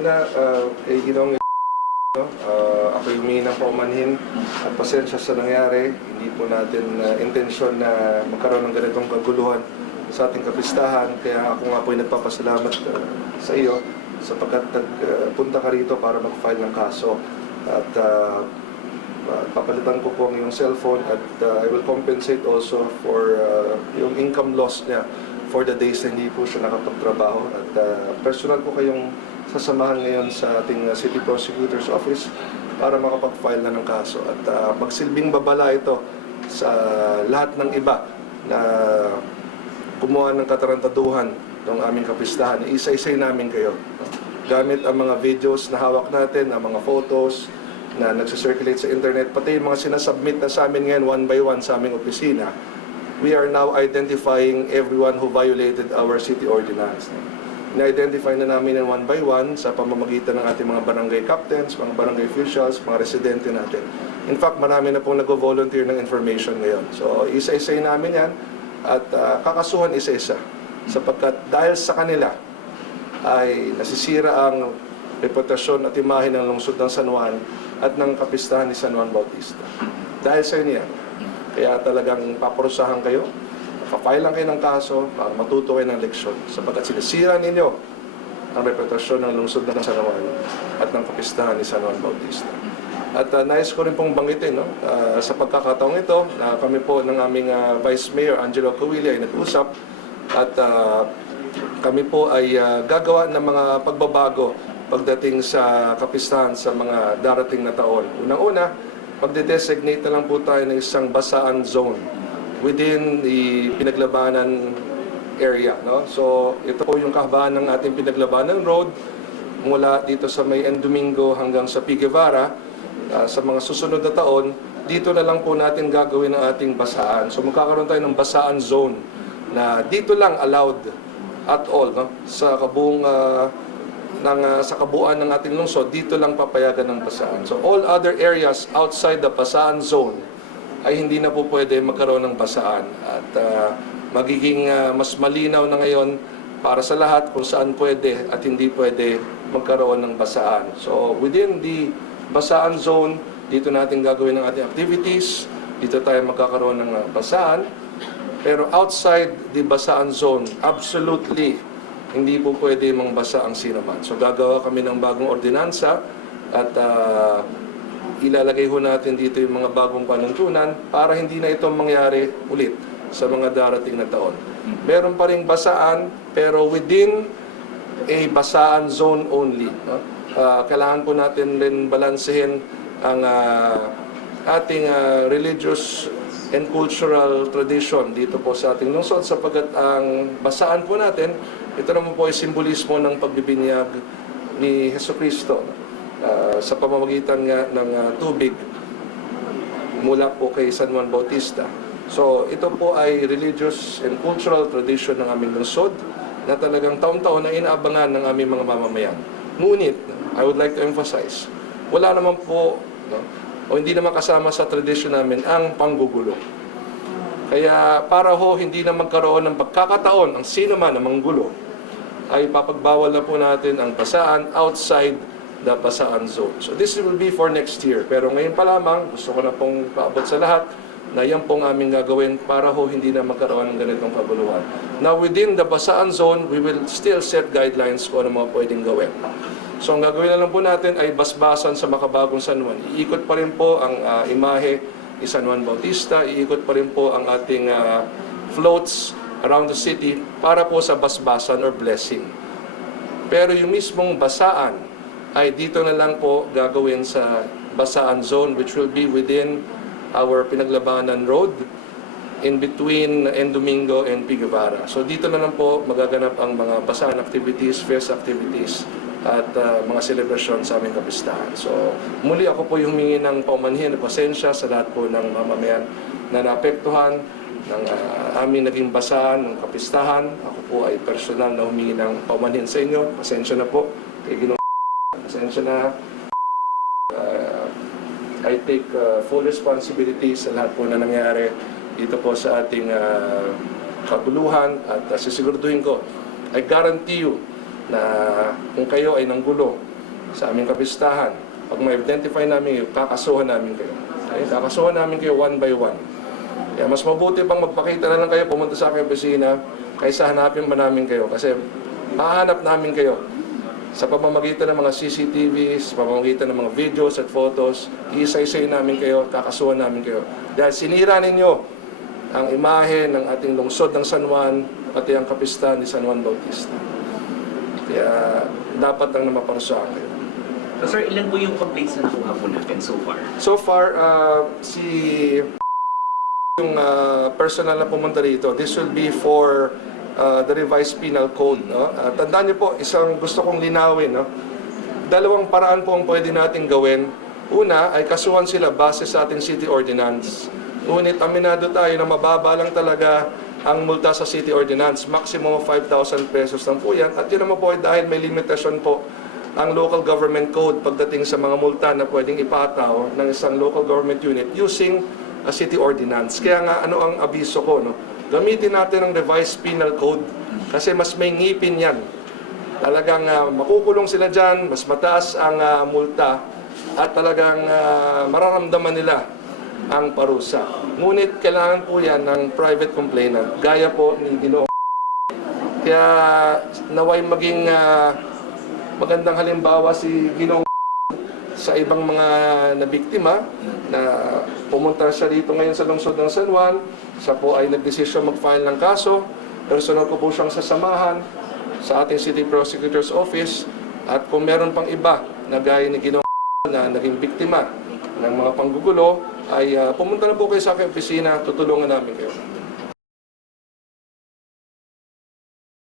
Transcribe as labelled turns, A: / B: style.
A: una, uh, kay Ginong no, uh, ako yung humingi ng paumanhin at pasensya sa nangyari. Hindi po natin uh, intensyon na magkaroon ng ganitong kaguluhan sa ating kapistahan. Kaya ako nga po yung nagpapasalamat uh, sa iyo sapagkat nagpunta ka rito para mag-file ng kaso. At uh, uh, papalitan ko po ang iyong cellphone at uh, I will compensate also for uh, yung income loss niya for the days na hindi po siya nakapagtrabaho. At uh, personal ko kayong sasamahan ngayon sa ating uh, City Prosecutor's Office para makapag-file na ng kaso. At uh, magsilbing babala ito sa lahat ng iba na gumawa ng katarantaduhan ng aming kapistahan. Isa-isay namin kayo. Gamit ang mga videos na hawak natin, ang mga photos na nagsisirculate sa internet, pati yung mga sinasubmit na sa amin ngayon one by one sa aming opisina, we are now identifying everyone who violated our city ordinance. Na-identify na namin yan one by one sa pamamagitan ng ating mga barangay captains, mga barangay officials, mga residente natin. In fact, marami na pong nag-volunteer ng information ngayon. So, isa-isay namin yan at ah, kakasuhan isa-isa. Sapagkat dahil sa kanila ay nasisira ang reputasyon at imahe ng lungsod ng San Juan at ng kapistahan ni San Juan Bautista. Dahil sa inyo yan. Kaya talagang paparusahan kayo, papile lang kayo ng kaso para matuto kayo ng leksyon sapagkat sinisira ninyo ang reputasyon ng lungsod ng San Juan at ng kapistahan ni San Juan Bautista. At uh, nais ko rin pong banggitin no, ah, sa pagkakataong ito na kami po ng aming ah, Vice Mayor Angelo Cawili ay nag-usap at ah, kami po ay ah, gagawa ng mga pagbabago pagdating sa kapistahan sa mga darating na taon. Unang-una, magde-designate na lang po tayo ng isang basaan zone within the pinaglabanan area. No? So, ito po yung kahabaan ng ating pinaglabanan road mula dito sa may Domingo hanggang sa P. Guevara. Ah, sa mga susunod na taon, dito na lang po natin gagawin ang ating basaan. So, magkakaroon tayo ng basaan zone na dito lang allowed at all no? sa kabuong ah, ng, ah, sa kabuuan ng ating lungsod, dito lang papayagan ng basaan. So all other areas outside the basaan zone ay hindi na po pwede magkaroon ng basaan. At ah, magiging ah, mas malinaw na ngayon para sa lahat kung saan pwede at hindi pwede magkaroon ng basaan. So within the basaan zone, dito natin gagawin ang ating activities, dito tayo magkakaroon ng ah, basaan. Pero outside the basaan zone, absolutely hindi po pwede mangbasa ang sino man. So gagawa kami ng bagong ordinansa at ah, ilalagay ho natin dito yung mga bagong panuntunan para hindi na ito mangyari ulit sa mga darating na taon. Meron pa ring basaan pero within a basaan zone only. No? Ah, kailangan po natin rin balansehin ang ah, ating ah, religious and cultural tradition dito po sa ating lungsod sapagkat ang basaan po natin, ito naman po ay simbolismo ng pagbibinyag ni Heso Kristo ah, sa pamamagitan nga ng ah, tubig mula po kay San Juan Bautista. So ito po ay religious and cultural tradition ng aming lungsod na talagang taon-taon na inaabangan ng aming mga mamamayan. Ngunit, I would like to emphasize, wala naman po, no, o hindi naman kasama sa tradition namin ang panggugulo. Kaya para ho hindi na magkaroon ng pagkakataon ang sino man na manggulo, ay papagbawal na po natin ang basaan outside the basaan zone. So this will be for next year. Pero ngayon pa lamang, gusto ko na pong paabot sa lahat na yan pong aming gagawin para ho hindi na magkaroon ng ganitong kabuluhan. Now within the basaan zone, we will still set guidelines kung ano mga pwedeng gawin. So ang gagawin na lang po natin ay basbasan sa makabagong San Juan. Iikot pa rin po ang ah, imahe ni San Juan Bautista, iikot pa rin po ang ating ah, floats around the city para po sa basbasan or blessing. Pero yung mismong basaan ay dito na lang po gagawin sa basaan zone which will be within our Pinaglabanan Road in between N. Domingo and P. Guevara. So dito na lang po magaganap ang mga basaan activities, fest activities at uh, mga selebrasyon sa aming kapistahan. So muli ako po yung humingi ng paumanhin at pasensya sa lahat po ng mamamayan na naapektuhan ng uh, aming naging basaan ng kapistahan. Ako po ay personal na humingi ng paumanhin sa inyo. Pasensya na po kay Pasensya na. Uh, I take uh, full responsibility sa lahat po na nangyari dito po sa ating uh, kaguluhan at uh, sisiguraduhin ko, I guarantee you na kung kayo ay nanggulo sa aming kapistahan. Pag ma-identify namin kayo, kakasuhan namin kayo. Okay? Kakasuhan namin kayo one by one. Kaya mas mabuti pang magpakita na lang kayo, pumunta sa aking opisina, kaysa hanapin pa namin kayo. Kasi hahanap namin kayo sa pamamagitan ng mga CCTVs, sa pamamagitan ng mga videos at photos, iisa-isay namin kayo, kakasuhan namin kayo. Dahil sinira ninyo ang imahe ng ating lungsod ng San Juan, pati ang kapistahan ni San Juan Bautista. Kaya dapat lang na maparusahan kayo.
B: So, sir, ilan po yung complaints na nakuha po natin so far?
A: So far, uh, si yung uh, personal na pumunta rito, this will be for uh, the revised penal code. No? Uh, tandaan niyo po, isang gusto kong linawin. No? Dalawang paraan po ang pwede nating gawin. Una ay kasuhan sila base sa ating city ordinance. Ngunit aminado tayo na mababa lang talaga ang multa sa city ordinance. Maximum of 5,000 pesos lang po yan. At yun naman po ay dahil may limitasyon po ang local government code pagdating sa mga multa na pwedeng ipataw ng isang local government unit using a city ordinance. Kaya nga ano ang abiso ko, no? Gamitin natin ang revised penal code kasi mas may ngipin yan. Talagang ah, makukulong sila dyan, mas mataas ang ah, multa at talagang ah, mararamdaman nila ang parusa. Ngunit kailangan po yan ng private complainant, gaya po ni Ginoong kaya naway maging ah, magandang halimbawa si Ginong sa ibang mga nabiktima na pumunta siya dito ngayon sa lungsod ng San Juan. Siya po ay nagdesisyon mag-file ng kaso. Personal ko po siyang sasamahan sa ating City Prosecutor's Office. At kung meron pang iba na gaya ni Ginong na naging biktima ng mga panggugulo, ay ah, pumunta na po kayo sa aking opisina, tutulungan namin kayo.